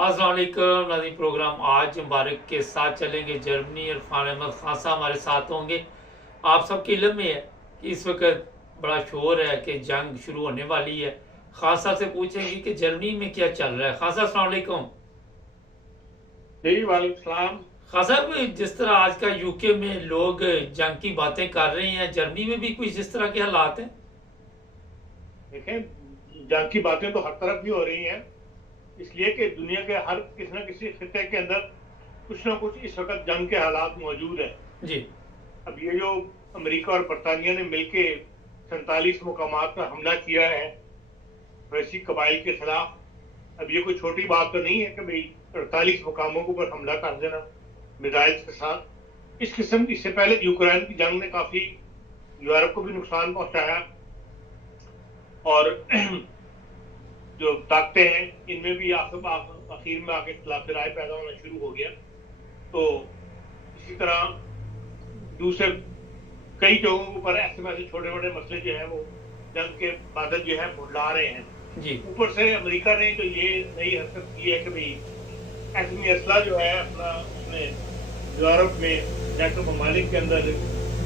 अस्सलाम वालेकुम नाज़रीन। प्रोग्राम आज मुबारक के साथ चलेंगे। जर्मनी और खान अहमद खान साहब हमारे साथ होंगे। आप सबके इल्म में है कि इस वक्त बड़ा शोर है कि जंग शुरू होने वाली है। खान साहब से पूछेंगे कि जर्मनी में क्या चल रहा है। खान साहब अस्सलाम वालेकुम। जी वालेकुम सलाम। खान साहब, जिस तरह आज का यूके में लोग जंग की बातें कर रहे हैं, जर्मनी में भी कुछ जिस तरह के हालात हैं। देखें, जंग की बातें तो हर तरफ ही हो रही हैं, इसलिए कि दुनिया के हर किसी न किसी खिते के अंदर कुछ ना कुछ इस वक्त जंग के हालात मौजूद हैं। जी। अब ये जो अमेरिका और बरतानिया ने मिलके 47 मुकामात पर हमला किया है वैसी कबाइल के खिलाफ, अब ये कोई छोटी बात तो नहीं है कि भाई 48 मुकामों के ऊपर हमला कर देना मिसाइल के साथ। इस किस्म की, इससे पहले यूक्रेन की जंग ने काफी यूरोप को भी नुकसान पहुंचाया, और जो ताकतें हैं इनमें भी आखिर में आके इख्तिलाफ राय पैदा होना शुरू हो गया। तो इसी तरह दूसरे कई जगहों पर ऐसे वैसे छोटे मोटे मसले जो है वो जंग के बादल जो है बुला रहे हैं। जी। ऊपर से अमेरिका ने तो ये नई हरकत की है कि भाई एटमी असला जो है अपना उसने यूरोप में नेटो ममालिक के अंदर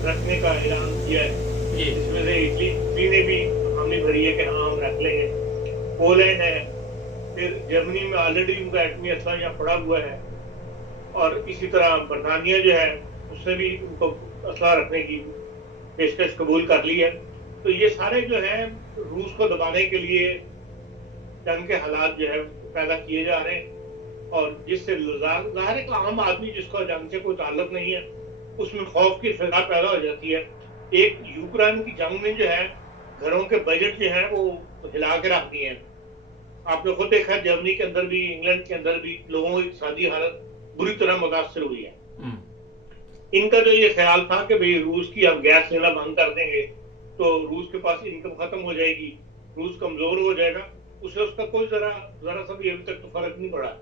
रखने का ऐलान किया है, जी। जिसमें से इटली ने भी हामी भरी है कि हाँ हम रख लेंगे। पोलैंड है, फिर जर्मनी में ऑलरेडी उनका एटमी असला यहाँ पड़ा हुआ है, और इसी तरह बरतानिया जो है उसने भी उनको असला रखने की पेशकश कबूल कर ली है। तो ये सारे जो है रूस को दबाने के लिए जंग के हालात जो है पैदा किए जा रहे हैं, और जिससे जाहिर है कि आम आदमी जिसको जंग से कोई ताल्लुक नहीं है उसमें खौफ की फिजा पैदा हो जाती है। एक यूक्रेन की जंग में जो है घरों के बजट जो है वो हिला के रख दिए हैं। आपने खुद देखा जर्मनी के अंदर भी, इंग्लैंड के अंदर भी लोगों की इक्तिसादी हालत बुरी तरह मुतासर हुई है। इनका जो ये ख्याल था कि भाई रूस की हम गैस लेना बंद कर देंगे तो रूस के पास इनकम खत्म हो जाएगी, रूस कमजोर हो जाएगा, उसे उसका कोई जरा सा भी अभी तक तो फर्क नहीं पड़ा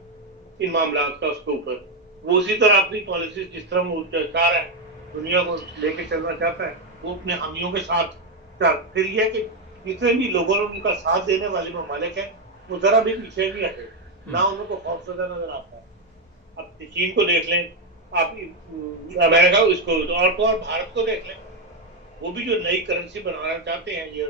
इन मामला का उसके ऊपर। वो उसी तरह अपनी पॉलिसी जिस तरह वो चाह रहा है दुनिया को लेके चलना चाहता है, वो अपने हामियों के साथ फिर यह कि जितने भी लोगों ने उनका साथ देने वाले ममालिक है वो जरा भी पीछे नहीं हटे, ना उनको खौफजदा नजर आता है। अब चीन को देख लें, आप अमेरिका इसको और भारत को देख लें, वो भी जो नई करेंसी बनाना चाहते हैं, ये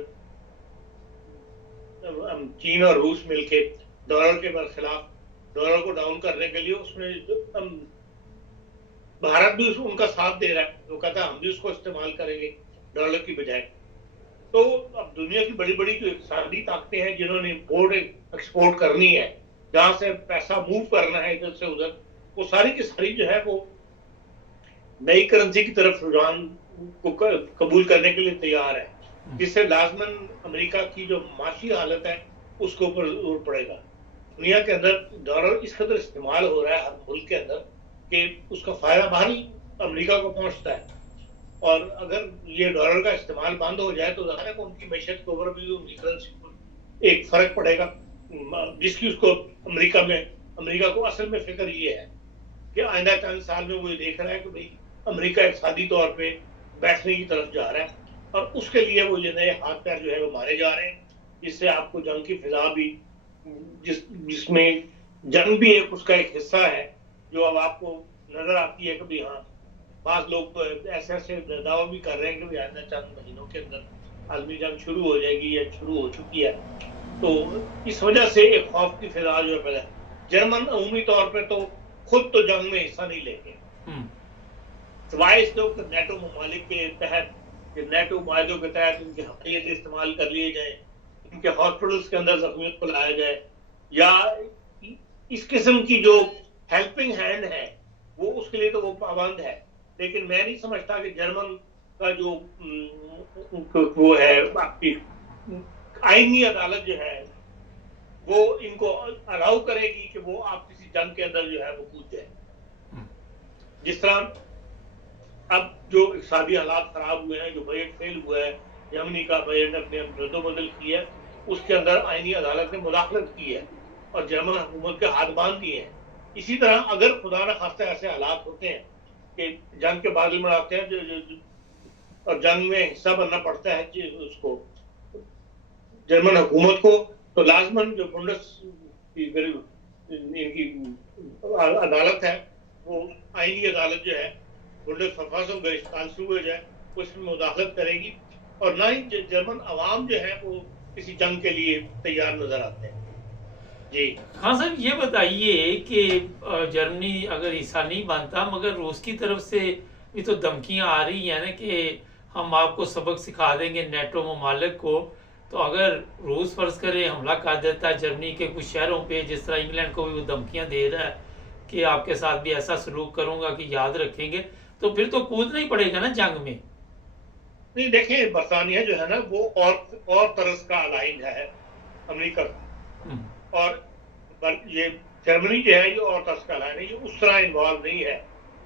चीन और रूस मिलके डॉलर के बरखिलाफ डॉलर को डाउन करने के लिए, उसमें भारत भी उनका साथ दे रहा है। वो कहता है हम भी उसको इस्तेमाल करेंगे डॉलर की बजाय। तो अब दुनिया की बड़ी बड़ी जो इक़्तिसादी ताकतें हैं जिन्होंने इम्पोर्ट एक्सपोर्ट करनी है, जहां से पैसा मूव करना है इधर से उधर, वो सारी की सारी जो है वो नई करेंसी की तरफ रुझान को कबूल करने के लिए तैयार है, जिससे लाजमन अमेरिका की जो माशी हालत है उसके ऊपर जोर पड़ेगा। दुनिया के अंदर डॉलर इस कदर इस्तेमाल हो रहा है हर मुल्क के अंदर कि उसका फायदा बाहरी अमेरिका को पहुंचता है, और अगर ये डॉलर का इस्तेमाल बंद हो जाए तो जाहिर है कि उनकी मैशत के ऊपर भी उनकी करेंसी पर एक फर्क पड़ेगा, जिसकी उसको अमेरिका को असल में फिक्र ये है कि आइंदा चंद साल में वो ये देख रहा है कि भाई अमेरिका इक़्तिसादी तौर पे बैठने की तरफ जा रहा है, और उसके लिए वो ये नए हाथ पैर जो है वो मारे जा रहे हैं, जिससे आपको जंग की फिजा भी जिसमें जंग भी एक उसका एक हिस्सा है, जो अब आपको नजर आती है कि भाई हाँ बात लोग ऐसे ऐसे दावा भी कर रहे हैं कि आने चंद महीनों के अंदर आलमी जंग शुरू हो जाएगी या शुरू हो चुकी है। तो इस वजह से एक खौफ की फिजा जो है, जर्मन अमूमी तौर पर तो खुद तो जंग में हिस्सा नहीं लेंगे, सिवाय इसके नेटो ममालिक के तहत, नेटो माहिदों के तहत उनके हथियार इस्तेमाल कर लिए जाए, उनके हॉस्पिटल्स के अंदर जख्मियों को लाया जाए, या इस किस्म की जो हेल्पिंग हैंड है वो उसके लिए तो वो पाबंद है। लेकिन मैं नहीं समझता कि जर्मन का जो वो है आपकी आईनी अदालत जो है वो इनको अलाउ करेगी कि वो आप किसी जंग के अंदर जो है वो कूद जाए। जिस तरह अब जो इक़्तिसादी हालात खराब हुए हैं, जो बजट फेल हुआ है, जर्मनी का बजट अपने रद्दोबदल की है, उसके अंदर आईनी अदालत ने मुदाखलत की है और जर्मन हुकूमत के हाथ बांध दिए हैं। इसी तरह अगर खुदा न खास्ता ऐसे हालात होते हैं कि जंग के बादल में आते हैं और जंग में हिस्सा बनना पड़ता है उसको जर्मन हुकूमत को, तो लाजमन जो इनकी अदालत है, वो आईनी अदालत जो है जाए उसमें मुदाखलत करेगी, और ना ही जर्मन अवाम जो है वो किसी जंग के लिए तैयार नजर आते हैं। जी हाँ सर, ये बताइए कि जर्मनी अगर हिस्सा नहीं मानता, मगर रूस की तरफ से भी तो धमकियां आ रही हैं ना कि हम आपको सबक सिखा देंगे नेटो ममालिक को। तो अगर रूस फर्ज करे हमला कर देता है जर्मनी के कुछ शहरों पे, जिस तरह इंग्लैंड को भी वो धमकियां दे रहा है कि आपके साथ भी ऐसा सलूक करूंगा कि याद रखेंगे, तो फिर तो कूदना ही पड़ेगा ना जंग में। नहीं, देखिए बरतानिया जो है ना वो और तरस का अलाइन है अमेरिका का, और ये जर्मनी जो है ये और तरस का अलाइन है, ये उस तरह इन्वॉल्व नहीं है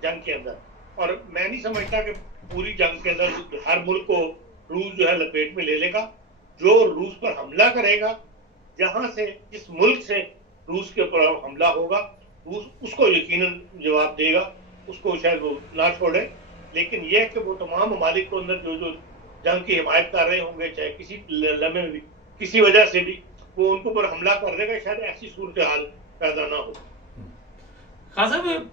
जंग के अंदर। और मैं नहीं समझता कि पूरी जंग के अंदर हर मुल्क को रूस जो है लपेट में ले लेगा। जो रूस पर हमला करेगा, जहां से जिस मुल्क से रूस के ऊपर हमला होगा, रूस उसको यकीनन जवाब देगा, उसको शायद वो ना छोड़े। लेकिन यह कि वो तमाम ममालिक को अंदर जो जंग की हिमायत कर रहे होंगे, चाहे किसी लम्हे में भी किसी वजह से भी वो उनको पर हमला कर देगा, शायद ऐसी सूरत हाल पैदा ना हो। खान साहब,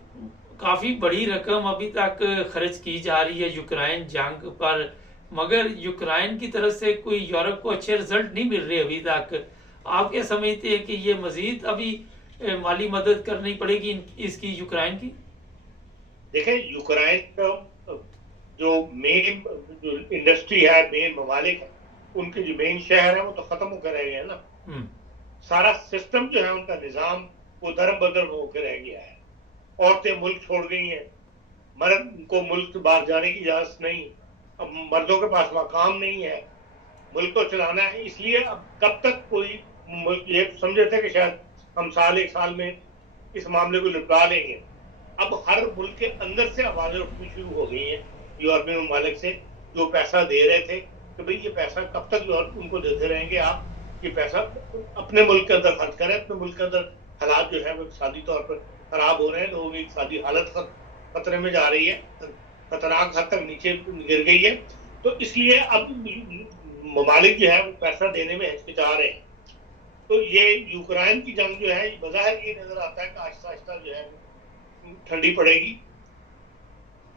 काफी बड़ी रकम अभी तक खर्च की जा रही है यूक्रेन जंग पर, मगर यूक्रेन की तरफ से कोई यूरोप को अच्छे रिजल्ट नहीं मिल रहे अभी तक। आप क्या समझते हैं कि ये मजीद अभी माली मदद करनी पड़ेगी इसकी यूक्रेन की? देखें, यूक्रेन का जो मेन जो इंडस्ट्री है, मेन ममालिक है, उनके जो मेन शहर है वो तो खत्म होकर रह गए हैं ना। सारा सिस्टम जो है उनका निजाम वो दर बदर होकर रह गया है। औरतें मुल्क छोड़ गई हैं, मर्द को मुल्क से बाहर जाने की इजाजत नहीं, अब मर्दों के पास वहां काम नहीं है, मुल्क को चलाना है। इसलिए अब कब तक कोई मुल्क ये समझे थे कि शायद हम एक साल में इस मामले को निपटा लेंगे। अब हर मुल्क के अंदर से आवाजें उठनी शुरू हो गई हैं यूरोपियन ममालिक से, जो पैसा दे रहे थे कि भाई ये पैसा कब तक यूरोप उनको देते रहेंगे, आप ये पैसा अपने मुल्क के अंदर खर्च करें। अपने मुल्क के अंदर हालात जो है वो इक़्तिसादी तौर पर खराब हो रहे हैं, लोगों की इक़्तिसादी हालत खतरे में जा रही है, खतरनाक हद तक नीचे गिर गई है। तो इसलिए अब ममालिक जो है वो पैसा देने में हिचकिचा रहे हैं। तो ये यूक्रेन की जंग जो है बज़ाहिर ये नजर आता है कि आहिस्ता आहिस्ता जो है ठंडी पड़ेगी,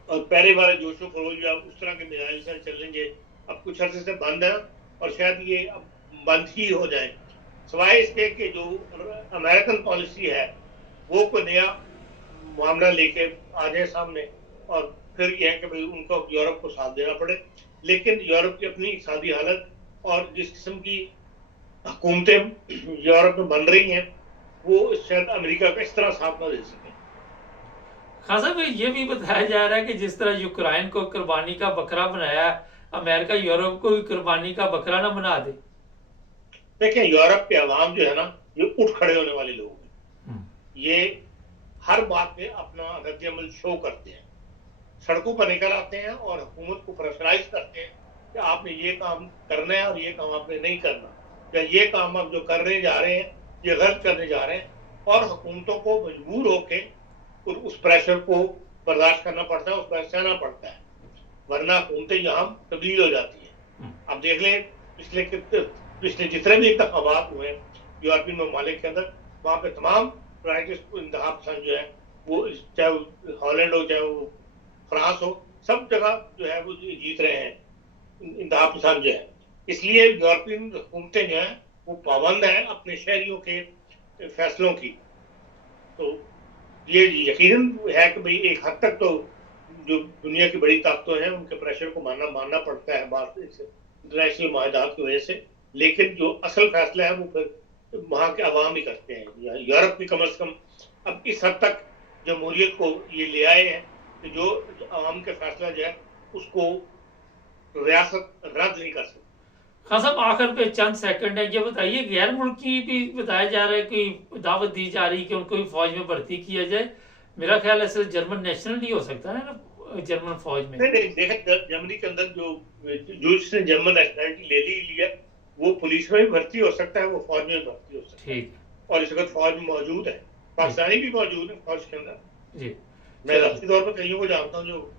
और पहले वाले जोशो खरोश जो उस तरह के मिसाइल से चलेंगे अब कुछ अर्से से बंद है, और शायद ये अब बंद ही हो जाए, सिवाय इसके कि जो अमेरिकन पॉलिसी है वो कोई नया मामला लेके आ जाए सामने, और फिर यह है कि भाई उनको यूरोप को साथ देना पड़े। लेकिन यूरोप की अपनी इक़्तिसादी हालत और जिस किस्म की हुकूमतें यूरोप में बन रही हैं, वो शायद अमेरिका का इस तरह साथ ना दे सके। खान साहब, ये भी बताया जा रहा है कि जिस तरह यूक्रेन को कुर्बानी का बकरा बनाया, अमेरिका यूरोप को भी कुर्बानी का बकरा ना बना दे। देखिए, यूरोप के अवाम जो है ना ये उठ खड़े होने वाले लोग हैं। ये हर बात पे अपना रद्द-ए-अमल शो करते हैं, सड़कों पर निकल आते हैं और हुकूमत को प्रेशराइज करते हैं कि आपने ये काम करना है और ये काम आपने नहीं करना, या ये काम आप जो करने जा रहे हैं ये गलत करने जा रहे हैं। और हुकूमतों को मजबूर होके उस प्रेशर को बर्दाश्त करना पड़ता है, उस पर सहना पड़ता है, वरना हुकूमतें यहाँ तब्दील हो जाती है। अब देख लें पिछले जितने भी इंतखाबात हुए यूरोपियन ममालिक के अंदर, वहाँ पे तमाम इंतखाब जो है वो चाहे हॉलैंड हो चाहे वो फ्रांस हो, सब जगह जो है वो जीत रहे हैं इंतखाब पसंद जो है। इसलिए यूरोपियन हुकूमतें जो है वो पाबंद है अपने शहरियों के फैसलों की। तो ये यकीनन है कि भाई एक हद तक तो जो दुनिया की बड़ी ताकतें हैं उनके प्रेशर को मानना पड़ता है बात इंटरनेशनल माहदात की वजह से, लेकिन जो असल फैसला है वो फिर वहाँ के अवाम ही करते हैं। यूरोप में कम से कम अब इस हद तक जमहूरियत को ये ले आए हैं कि जो अवाम के फैसला जो है उसको रियासत रद्द नहीं कर सकती। हाँ साहब, आखिर पे चंद सेकंड है, ये बताइए गैर मुल्की भी बताया जा रहा है कि दावत दी जा रही है कि उनको भी फौज में भर्ती किया जाए। मेरा ख्याल है सिर्फ जर्मन नेशनल नहीं हो सकता है ना जर्मन फौज में। नहीं, देखा जर्मनी के अंदर जो जिसने जर्मन नेशनलिटी ले लिया वो पुलिस में भी भर्ती हो सकता है, वो फौज में भी भर्ती हो सकता है। और इस वक्त फौज में मौजूद है, पाकिस्तानी भी मौजूद है फौज के अंदर। जी, मैं रफ्ती तौर पर कईयों को जानता हूँ जो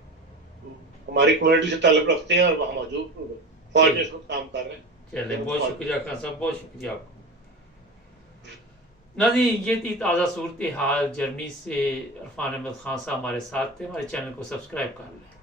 हमारी कम्युनिटी से ताल्लुक रखते हैं और वहाँ मौजूद फौज में इस वक्त काम कर रहे हैं। चलिए, बहुत शुक्रिया खान साहब, बहुत शुक्रिया आपका। नाज़रीन, ये थी ताज़ा सूरत हाल जर्मनी से। इरफान अहमद खान साहब हमारे साथ थे। हमारे चैनल को सब्सक्राइब कर लें।